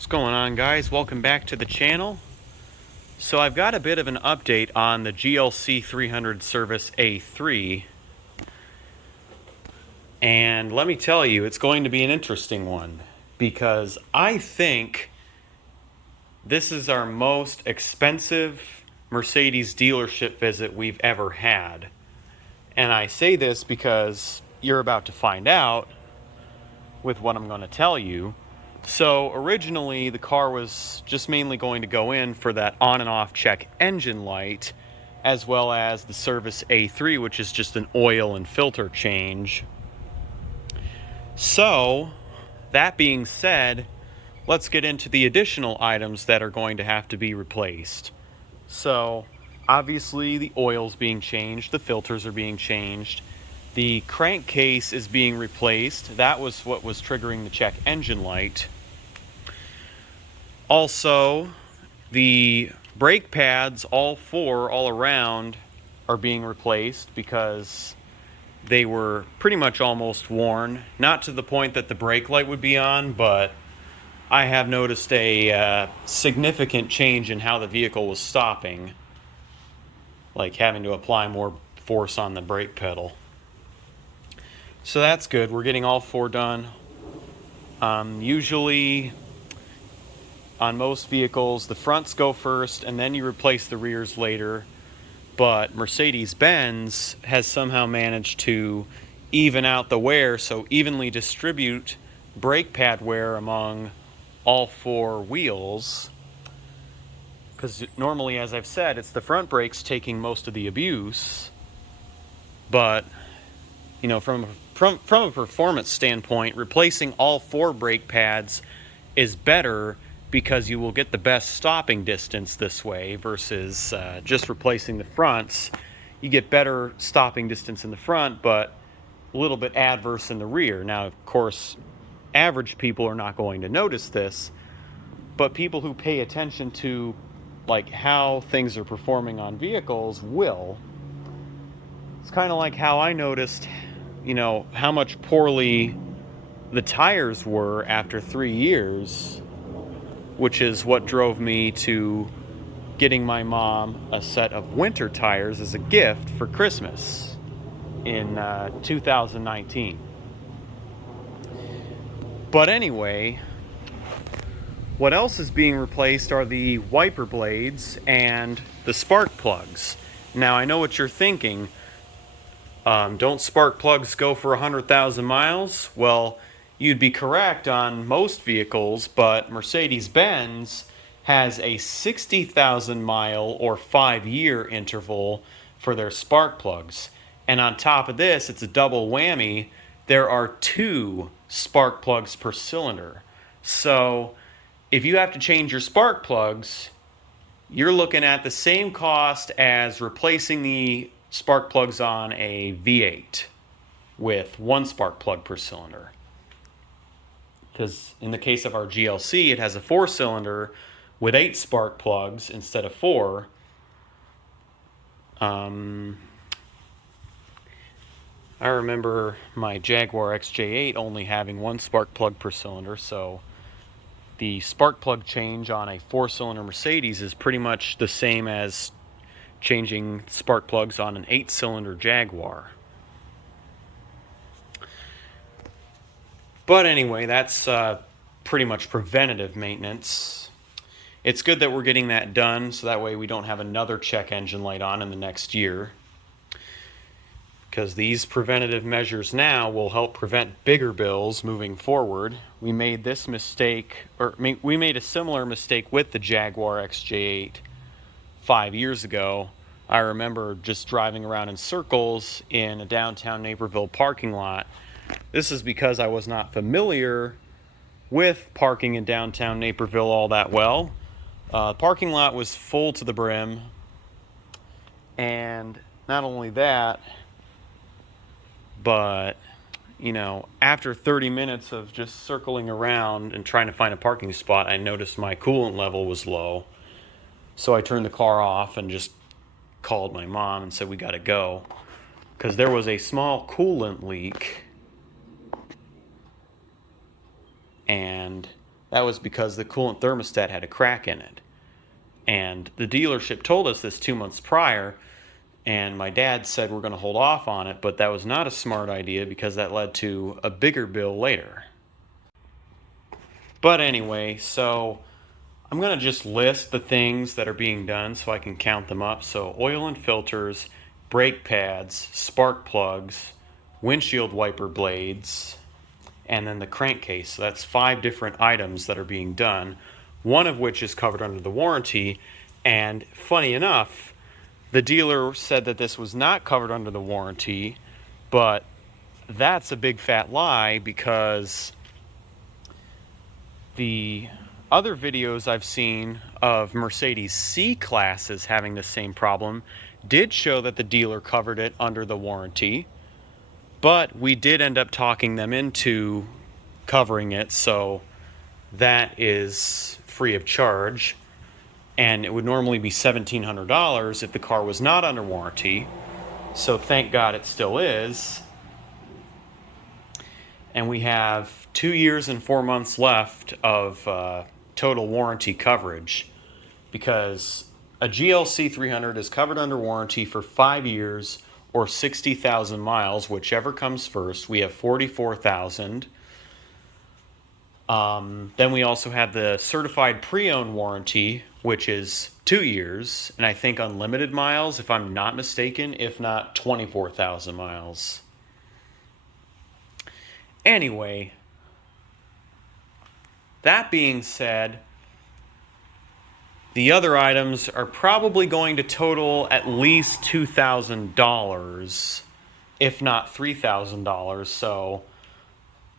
What's going on, guys? Welcome back to the channel. So I've got a bit of an update on the GLC 300 Service A3, and let me tell you, it's going to be an interesting one because I think this is our most expensive Mercedes dealership visit we've ever had. And I say this because you're about to find out with what I'm going to tell you. So originally the car was just mainly going to go in for that on and off check engine light, as well as the Service A3, which is just an oil and filter change. So that being said, let's get into the additional items that are going to have to be replaced. So obviously the oil's being changed, the filters are being changed, the crankcase is being replaced. That was what was triggering the check engine light. Also, the brake pads, all four, all around, are being replaced because they were pretty much almost worn. Not to the point that the brake light would be on, but I have noticed a significant change in how the vehicle was stopping, like having to apply more force on the brake pedal. So that's good. We're getting all four done. Usually, on most vehicles, the fronts go first and then you replace the rears later. But Mercedes-Benz has somehow managed to even out the wear, so evenly distribute brake pad wear among all four wheels. Because normally, as I've said, it's the front brakes taking most of the abuse. But, you know, from a performance standpoint, replacing all four brake pads is better because you will get the best stopping distance this way versus just replacing the fronts. You get better stopping distance in the front, but a little bit adverse in the rear. Now, of course, average people are not going to notice this, but people who pay attention to like how things are performing on vehicles will. It's kind of like how I noticed, you know, how much poorly the tires were after 3 years, which is what drove me to getting my mom a set of winter tires as a gift for Christmas in 2019. But anyway, what else is being replaced are the wiper blades and the spark plugs. Now, I know what you're thinking. Don't spark plugs go for 100,000 miles? Well, you'd be correct on most vehicles, but Mercedes-Benz has a 60,000 mile or 5-year interval for their spark plugs. And on top of this, it's a double whammy. There are 2 spark plugs per cylinder. So if you have to change your spark plugs, you're looking at the same cost as replacing the spark plugs on a V8 with 1 spark plug per cylinder. Because in the case of our GLC, it has a 4-cylinder with 8 spark plugs instead of 4. I remember my Jaguar XJ8 only having 1 spark plug per cylinder, so the spark plug change on a 4-cylinder Mercedes is pretty much the same as changing spark plugs on an 8-cylinder Jaguar. But anyway, that's pretty much preventative maintenance. It's good that we're getting that done, so that way we don't have another check engine light on in the next year. Because these preventative measures now will help prevent bigger bills moving forward. We made this mistake, or we made a similar mistake with the Jaguar XJ8 5 years ago. I remember just driving around in circles in a downtown Naperville parking lot. This is because I was not familiar with parking in downtown Naperville all that well. The parking lot was full to the brim, and not only that, but, you know, after 30 minutes of just circling around and trying to find a parking spot, I noticed my coolant level was low. So I turned the car off and just called my mom and said we got to go. Because there was a small coolant leak. And that was because the coolant thermostat had a crack in it. And the dealership told us this 2 months prior, and my dad said we're going to hold off on it, but that was not a smart idea because that led to a bigger bill later. But anyway, so I'm going to just list the things that are being done so I can count them up. So oil and filters, brake pads, spark plugs, windshield wiper blades, and then the crankcase. So that's 5 different items that are being done, one of which is covered under the warranty. And funny enough, the dealer said that this was not covered under the warranty, but that's a big fat lie, because the other videos I've seen of Mercedes C-classes having the same problem did show that the dealer covered it under the warranty, but we did end up talking them into covering it, so that is free of charge. And it would normally be $1,700 if the car was not under warranty. So thank God it still is. And we have 2 years and 4 months left of total warranty coverage, because a GLC 300 is covered under warranty for 5 years or 60,000 miles, whichever comes first. We have 44,000. Then we also have the certified pre-owned warranty, which is 2 years, and I think unlimited miles, if I'm not mistaken, if not 24,000 miles. Anyway, that being said, the other items are probably going to total at least $2,000, if not $3,000. So,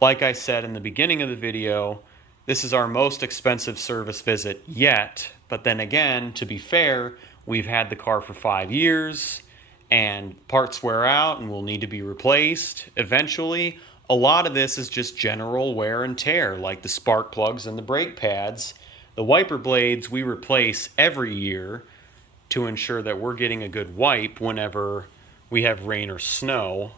like I said in the beginning of the video, this is our most expensive service visit yet. But then again, to be fair, we've had the car for 5 years, and parts wear out and will need to be replaced eventually. A lot of this is just general wear and tear, like the spark plugs and the brake pads. The wiper blades we replace every year to ensure that we're getting a good wipe whenever we have rain or snow,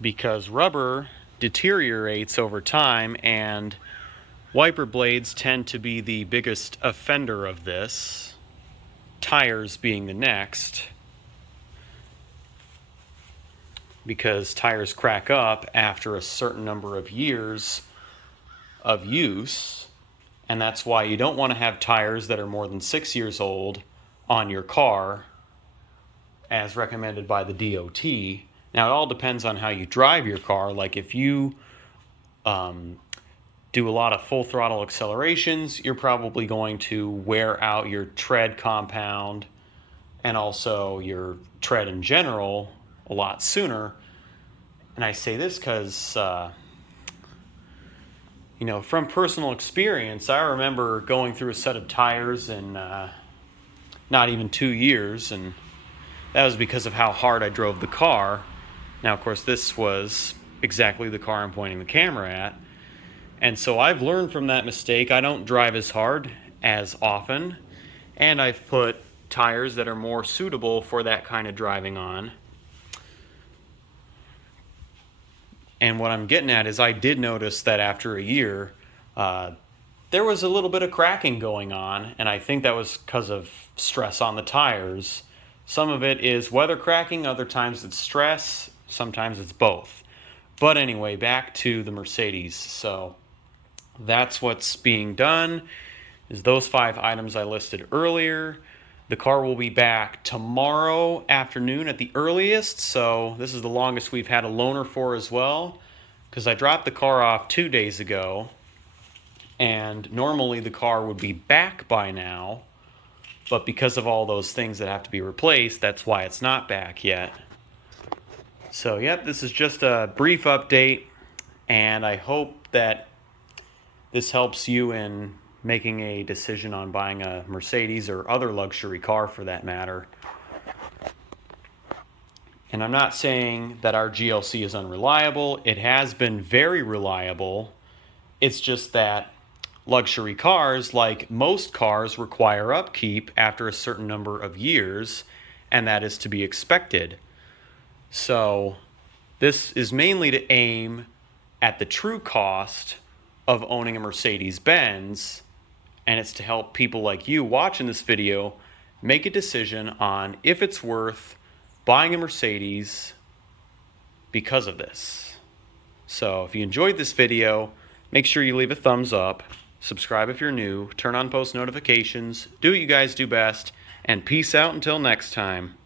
because rubber deteriorates over time, and wiper blades tend to be the biggest offender of this, tires being the next, because tires crack up after a certain number of years of use, and that's why you don't want to have tires that are more than 6 years old on your car, as recommended by the DOT. Now, it all depends on how you drive your car. Like, if you do a lot of full throttle accelerations, you're probably going to wear out your tread compound and also your tread in general a lot sooner. And I say this because, from personal experience, I remember going through a set of tires in not even 2 years, and that was because of how hard I drove the car. Now, of course, this was exactly the car I'm pointing the camera at. And so I've learned from that mistake. I don't drive as hard as often, and I've put tires that are more suitable for that kind of driving on. And what I'm getting at is I did notice that after a year, there was a little bit of cracking going on, and I think that was because of stress on the tires. Some of it is weather cracking, other times it's stress, sometimes it's both. But anyway, back to the Mercedes. So that's what's being done, is those 5 items I listed earlier. The car will be back tomorrow afternoon at the earliest, so this is the longest we've had a loaner for as well, because I dropped the car off 2 days ago, and normally the car would be back by now, but because of all those things that have to be replaced, that's why it's not back yet. So, yep, this is just a brief update, and I hope that this helps you in making a decision on buying a Mercedes or other luxury car for that matter. And I'm not saying that our GLC is unreliable. It has been very reliable. It's just that luxury cars, like most cars, require upkeep after a certain number of years, and that is to be expected. So this is mainly to aim at the true cost of owning a Mercedes-Benz, and it's to help people like you watching this video make a decision on if it's worth buying a Mercedes because of this. So if you enjoyed this video, make sure you leave a thumbs up, subscribe if you're new, turn on post notifications, do what you guys do best, and peace out until next time.